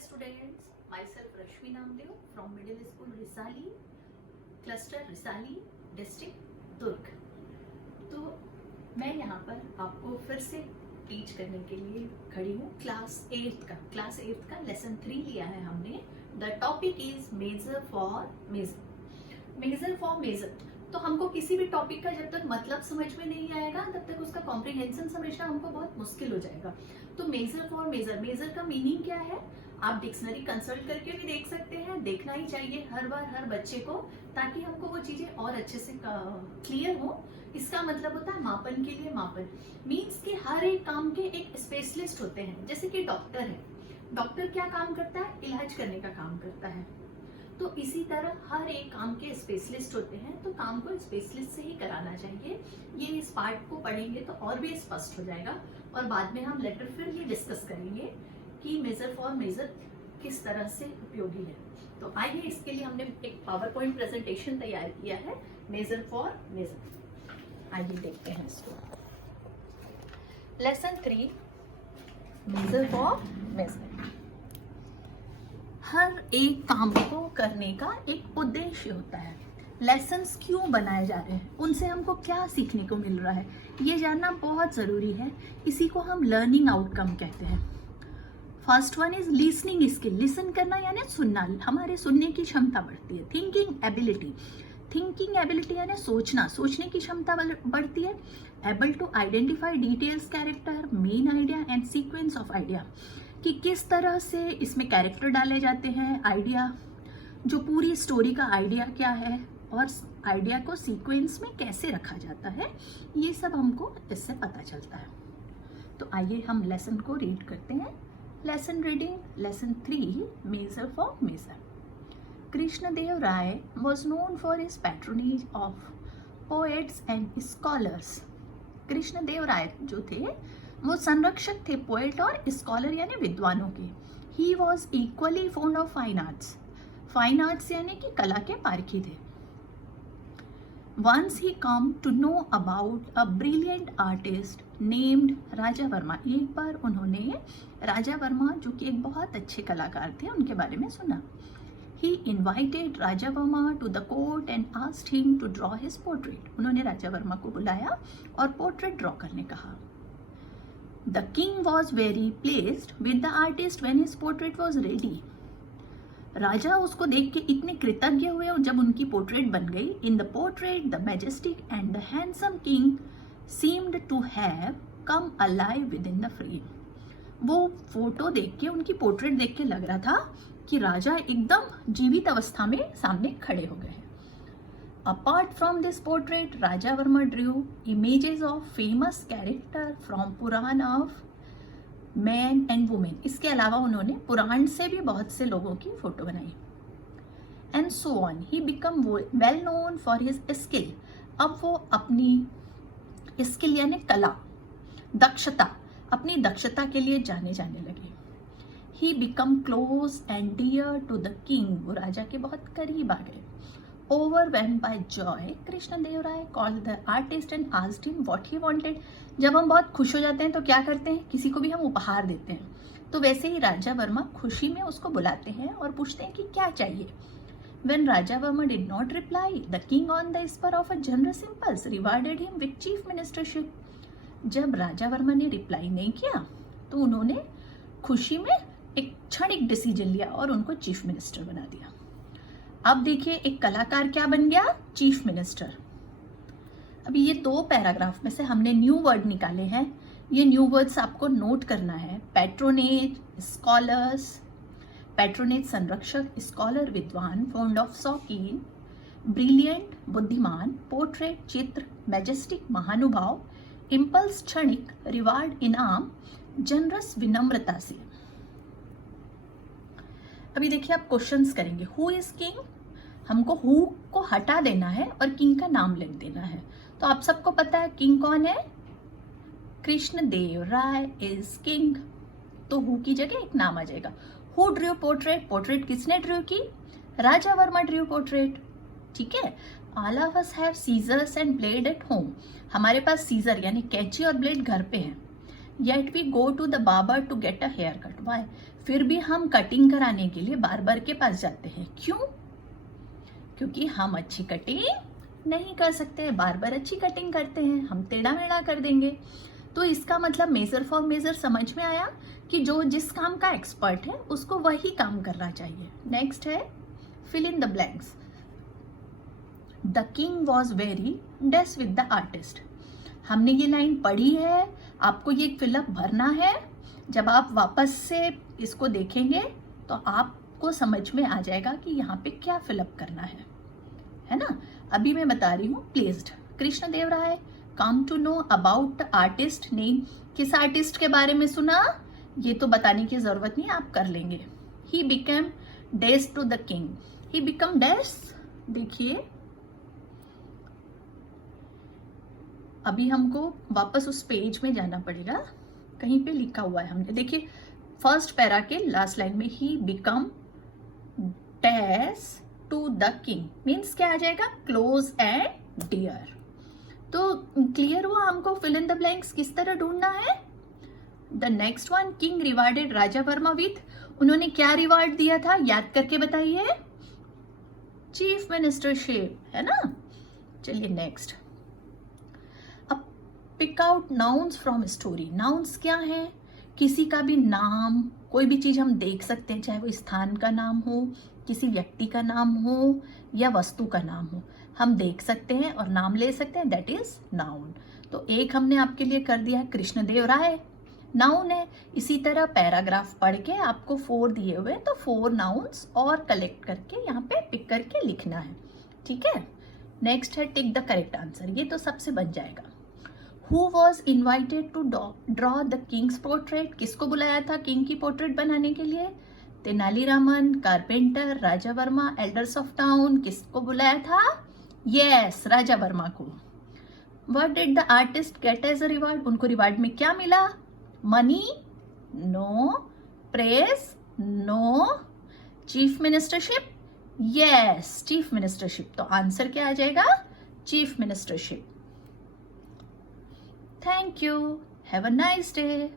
students, myself Rashmi Namdev from Middle School Risali, Cluster Risali, District Durg। तो मैं यहाँ पर आपको फिर से टीच करने के लिए खड़ी हूँ क्लास 8 का लेसन 3 लिया है हमने। The topic is major for major. तो हमको किसी भी टॉपिक का जब तक मतलब समझ में नहीं आएगा तब तक उसका कॉम्प्रिहेंशन समझना हमको बहुत मुश्किल हो जाएगा। तो मेजर फॉर मेजर का मीनिंग क्या है आप डिक्शनरी कंसल्ट करके भी देख सकते हैं, देखना ही चाहिए हर बार हर बच्चे को, ताकि हमको वो चीजें और अच्छे से क्लियर हो। इसका मतलब होता है मापन के लिए मापन मीन्स कि हर एक काम के एक स्पेशलिस्ट होते हैं। जैसे कि डॉक्टर है, डॉक्टर क्या काम करता है? इलाज करने का काम करता है। तो इसी तरह हर एक काम के स्पेशलिस्ट होते हैं, तो काम को स्पेशलिस्ट से ही कराना चाहिए। ये इस पार्ट को पढ़ेंगे तो और भी स्पष्ट हो जाएगा, और बाद में हम लेटर फिर ये डिस्कस करेंगे कि मेजर फॉर मेजर किस तरह से उपयोगी है। तो आइए इसके लिए हमने एक पावर पॉइंट प्रेजेंटेशन तैयार किया है मेजर फॉर मेजर। आइए देखते हैं इसको। Lesson 3 major for major. हर एक काम को करने का एक उद्देश्य होता है। लेसन्स क्यों बनाए जा रहे हैं, उनसे हमको क्या सीखने को मिल रहा है, ये जानना बहुत ज़रूरी है। इसी को हम लर्निंग आउटकम कहते हैं। First one is listening skill. Listen करना यानी सुनना, हमारे सुनने की क्षमता बढ़ती है। थिंकिंग एबिलिटी यानी सोचना, सोचने की क्षमता बढ़ती है। Able to identify details, character, main idea and sequence of idea, कि किस तरह से इसमें कैरेक्टर डाले जाते हैं, आइडिया, जो पूरी स्टोरी का आइडिया क्या है और आइडिया को सीक्वेंस में कैसे रखा जाता है, ये सब हमको इससे पता चलता है। तो आइए हम लेसन को रीड करते हैं। Lesson reading, lesson 3 major for major. Krishnadeva Raya was known for his patronage of poets and scholars। Krishnadeva Raya जो थे वो संरक्षक थे पोएट और स्कॉलर यानी विद्वानों के। He was equally fond of fine arts. Fine arts यानी कि कला के पारखी थे। Once he come to know about a brilliant artist named Raja Varma. एक बार उन्होंने राजा वर्मा जो कि एक बहुत अच्छे कलाकार थे उनके बारे में सुना। He invited Raja Varma to the court and asked him to draw his portrait. उन्होंने राजा वर्मा को बुलाया और पोर्ट्रेट ड्रॉ करने कहा। The king was very pleased with the artist when his portrait was ready। राजा उसको देख के इतने कृतज्ञ हुए जब उनकी पोर्ट्रेट बन गई। In the portrait, the majestic and the handsome king seemed to have come alive within the frame। वो फोटो देख के, उनकी पोर्ट्रेट देख के लग रहा था कि राजा एकदम जीवित अवस्था में सामने खड़े हो गए हैं। Apart from this portrait, Raja Varma drew images of famous character from Puran of men and women। इसके अलावा उन्होंने पुराण से भी बहुत से लोगों की फोटो बनाई। And so on, he became well known for his skill। अब वो अपनी स्किल यानी कला, दक्षता, अपनी दक्षता के लिए जाने लगे। He became close and dear to the king। वो राजा के बहुत करीब आ गए। Overwhelmed by joy, Krishnadeva Rai called the artist and asked him what he wanted। जब हम बहुत खुश हो जाते हैं तो क्या करते हैं, किसी को भी हम उपहार देते हैं। तो वैसे ही राजा वर्मा खुशी में उसको बुलाते हैं और पूछते हैं कि क्या चाहिए। When Raja Verma did not reply, the king on the spur of a generous impulse rewarded him with chief ministership। जब राजा वर्मा ने रिप्लाई नहीं किया तो उन्होंने खुशी में एक क्षणिक डिसीजन लिया और उनको चीफ मिनिस्टर बना दिया। अब देखिए एक कलाकार क्या बन गया, चीफ मिनिस्टर। अभी ये 2 पैराग्राफ में से हमने न्यू वर्ड निकाले हैं। ये न्यू वर्ड्स आपको नोट करना है। Patronage, scholars. पैट्रोनेज संरक्षक, स्कॉलर विद्वान, फॉन्ड ऑफ शौकीन, ब्रिलियंट बुद्धिमान, पोर्ट्रेट चित्र, मैजेस्टिक महानुभाव, इम्पल्स क्षणिक, रिवार्ड इनाम, जनरस विनम्रता से। अभी देखिए आप क्वेश्चंस करेंगे। हु इज किंग, हमको हु को हटा देना है और किंग का नाम लिख देना है। तो आप सबको पता है किंग कौन है, कृष्णदेव राय इज किंग। तो हु की जगह एक नाम आ जाएगा। हु ड्रू पोर्ट्रेट, पोर्ट्रेट किसने ड्रू की, राजा वर्मा ड्रू पोर्ट्रेट। ठीक है। All of us have scissors and blade at home. हमारे पास सीजर यानी कैंची और ब्लेड घर पे है। Yet we go to the barber to get a haircut। Why? फिर भी हम कटिंग कराने के लिए बार्बर के पास जाते हैं। क्यों? क्योंकि हम अच्छी कटिंग नहीं कर सकते, बार्बर अच्छी कटिंग करते हैं, हम टेढ़ा मेढ़ा कर देंगे। तो इसका मतलब मेजर फॉर मेजर समझ में आया कि जो जिस काम का एक्सपर्ट है उसको वही काम करना चाहिए। नेक्स्ट है fill in the blanks. The king was very dear with the artist. हमने ये लाइन पढ़ी है, आपको ये फिलअप भरना है। जब आप वापस से इसको देखेंगे तो आपको समझ में आ जाएगा कि यहाँ पे क्या फिलअप करना है ना। अभी मैं बता रही हूँ placed. Krishnadeva Raya come to know about the artist name. किस आर्टिस्ट के बारे में सुना? ये तो बताने की जरूरत नहीं, आप कर लेंगे। He become dear to the king. He become dear, देखिए अभी हमको वापस उस पेज में जाना पड़ेगा, कहीं पे लिखा हुआ है हमने, देखिए फर्स्ट पैरा के लास्ट लाइन में ही become dear to the king means क्या आ जाएगा? Close and dear. तो क्लियर हुआ हमको फिल इन द ब्लैंक्स किस तरह ढूंढना है। The next one, king rewarded Raja Verma with. उन्होंने क्या रिवार्ड दिया था, याद करके बताइए। चीफ मिनिस्टरशिप, है ना। चलिए नेक्स्ट, अब pick out nouns from story. Nouns क्या है? किसी का भी नाम, कोई भी चीज हम देख सकते हैं, चाहे वो स्थान का नाम हो, किसी व्यक्ति का नाम हो या वस्तु का नाम हो, हम देख सकते हैं और नाम ले सकते हैं, दैट इज नाउन। तो एक हमने आपके लिए कर दिया कृष्णदेव राय, नाउन है। इसी तरह पैराग्राफ पढ़ के आपको 4 दिए हुए, तो 4 नाउन्स और कलेक्ट करके यहाँ पे पिक करके लिखना है, ठीक है। नेक्स्ट है टिक द करेक्ट आंसर, ये तो सबसे बन जाएगा। Who was invited to draw the king's portrait. किसको बुलाया था किंग की पोर्ट्रेट बनाने के लिए? Tenaliraman, carpenter, Raja Varma, elders of town. किसको बुलाया था? यस, राजा वर्मा को। What did the artist get as a reward. उनको रिवार्ड में क्या मिला? Money? No. Prize? No. Chief ministership? Yes, chief ministership. तो आंसर क्या आ जाएगा? Chief ministership. Thank you, have a nice day.